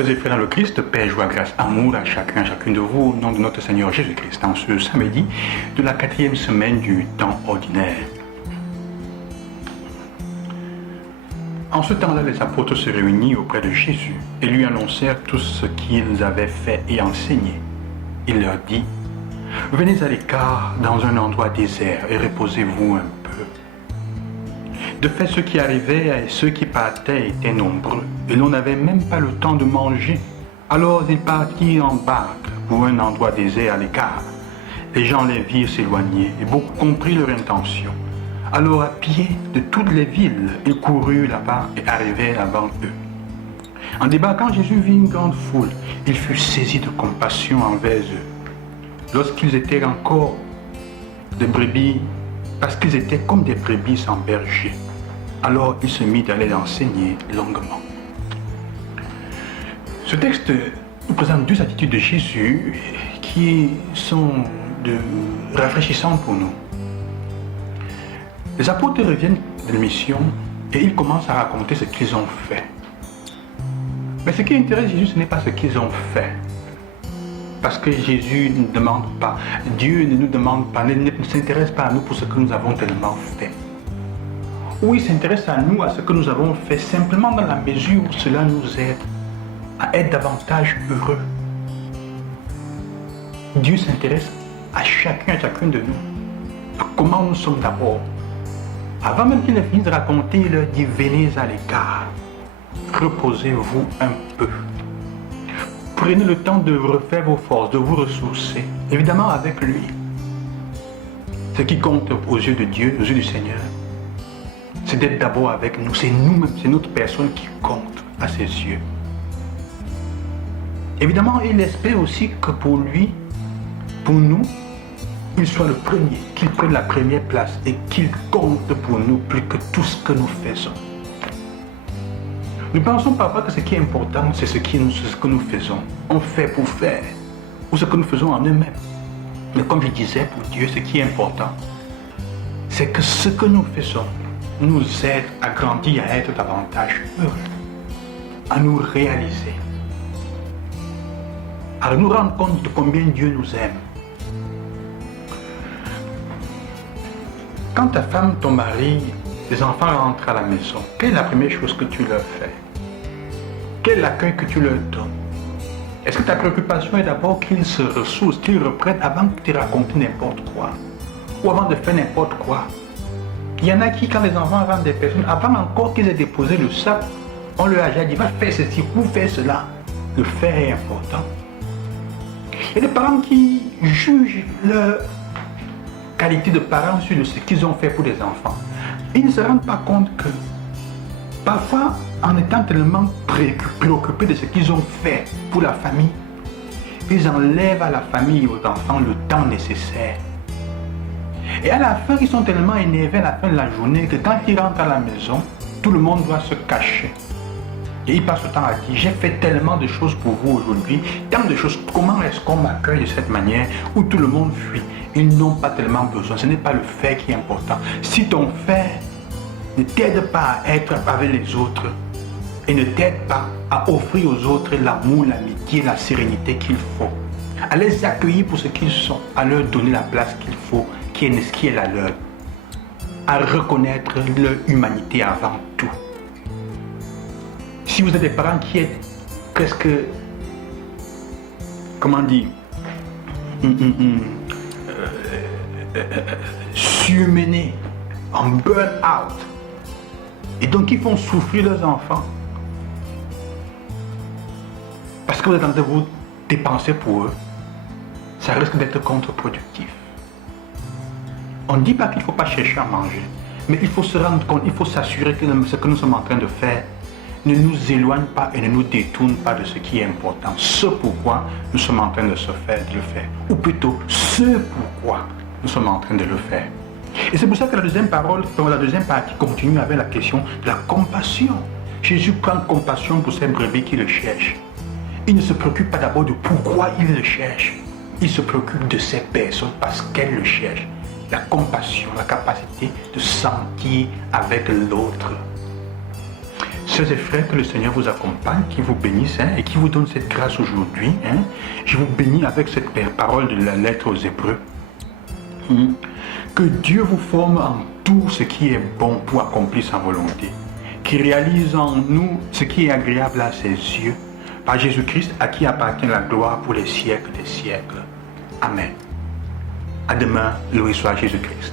Sœurs et frères dans le Christ, paix, joie, grâce, amour à chacun, chacune de vous, au nom de notre Seigneur Jésus-Christ, en ce samedi de la 4e semaine du temps ordinaire. En ce temps-là, les apôtres se réunirent auprès de Jésus et lui annoncèrent tout ce qu'ils avaient fait et enseigné. Il leur dit, « Venez à l'écart dans un endroit désert et reposez-vous un peu. » De fait, ceux qui arrivaient et ceux qui partaient étaient nombreux, et l'on n'avait même pas le temps de manger. Alors ils partirent en barque pour un endroit désert à l'écart. Les gens les virent s'éloigner, et beaucoup comprirent leur intention. Alors à pied de toutes les villes, ils coururent là-bas et arrivèrent avant eux. En débarquant, Jésus vit une grande foule. Il fut saisi de compassion envers eux. Lorsqu'ils étaient encore des brebis, parce qu'ils étaient comme des brebis sans berger. Alors il se mit à les enseigner longuement. Ce texte nous présente deux attitudes de Jésus qui sont rafraîchissantes pour nous. Les apôtres reviennent de la mission et ils commencent à raconter ce qu'ils ont fait. Mais ce qui intéresse Jésus, ce n'est pas ce qu'ils ont fait. Parce que Jésus ne demande pas, Dieu ne nous demande pas, ne s'intéresse pas à nous pour ce que nous avons tellement fait. Oui, il s'intéresse à nous, à ce que nous avons fait, simplement dans la mesure où cela nous aide à être davantage heureux. Dieu s'intéresse à chacune de nous, à comment nous sommes d'abord. Avant même qu'il ne finisse de raconter, il leur dit, venez à l'écart, reposez-vous un peu. Prenez le temps de refaire vos forces, de vous ressourcer, évidemment avec lui. Ce qui compte aux yeux de Dieu, aux yeux du Seigneur, c'est d'être d'abord avec nous. C'est nous-mêmes, c'est notre personne qui compte à ses yeux. Évidemment, il espère aussi que pour lui, pour nous, il soit le premier, qu'il prenne la première place et qu'il compte pour nous plus que tout ce que nous faisons. Nous pensons parfois que ce qui est important, c'est ce que nous faisons. On fait pour faire, ou ce que nous faisons en eux-mêmes. Mais comme je disais, pour Dieu, ce qui est important, c'est que ce que nous faisons nous aide à grandir, à être davantage heureux, à nous réaliser, à nous rendre compte de combien Dieu nous aime. Quand ta femme, ton mari, les enfants rentrent à la maison, quelle est la première chose que tu leur fais? Quel est l'accueil que tu leur donnes? Est-ce que ta préoccupation est d'abord qu'ils se ressourcent, qu'ils reprennent avant de te raconter n'importe quoi? Ou avant de faire n'importe quoi? Il y en a qui, quand les enfants rentrent des personnes, avant encore qu'ils aient déposé le sac, on leur a déjà dit, va faire ceci, ou faire cela. Le faire est important. Il y a des parents qui jugent leur qualité de parents sur ce qu'ils ont fait pour les enfants. Ils ne se rendent pas compte que parfois, en étant tellement préoccupés de ce qu'ils ont fait pour la famille, ils enlèvent à la famille et aux enfants le temps nécessaire. Et à la fin, ils sont tellement énervés à la fin de la journée que quand ils rentrent à la maison, tout le monde doit se cacher. Et ils passent le temps à dire, j'ai fait tellement de choses pour vous aujourd'hui, tant de choses, comment est-ce qu'on m'accueille de cette manière où tout le monde fuit? Ils n'ont pas tellement besoin, ce n'est pas le fait qui est important. Si ton fait ne t'aide pas à être avec les autres et ne t'aide pas à offrir aux autres l'amour, l'amitié, la sérénité qu'il faut, à les accueillir pour ce qu'ils sont, à leur donner la place qu'il faut, qui est la leur, à reconnaître leur humanité avant tout. Si vous êtes des parents qui êtes presque, comment dire, surmenés, en burn-out, et donc ils font souffrir leurs enfants, parce que vous êtes en train de vous dépenser pour eux, ça risque d'être contre-productif. On ne dit pas qu'il ne faut pas chercher à manger, mais il faut se rendre compte, il faut s'assurer que ce que nous sommes en train de faire ne nous éloigne pas et ne nous détourne pas de ce qui est important, ce pourquoi nous sommes en train de le faire, ou plutôt ce pourquoi nous sommes en train de le faire. Et c'est pour ça que la deuxième partie continue avec la question de la compassion. Jésus prend compassion pour ces brebis qui le cherchent. Il ne se préoccupe pas d'abord de pourquoi il le cherche. Il se préoccupe de ces personnes parce qu'elles le cherchent. La compassion, la capacité de sentir avec l'autre. Sœurs et frères, que le Seigneur vous accompagne, qu'il vous bénisse et qu'il vous donne cette grâce aujourd'hui. Je vous bénis avec cette parole de la lettre aux Hébreux. Que Dieu vous forme en tout ce qui est bon pour accomplir sa volonté. Qu'il réalise en nous ce qui est agréable à ses yeux. Par Jésus-Christ, à qui appartient la gloire pour les siècles des siècles. Amen. À demain, loué soit Jésus-Christ.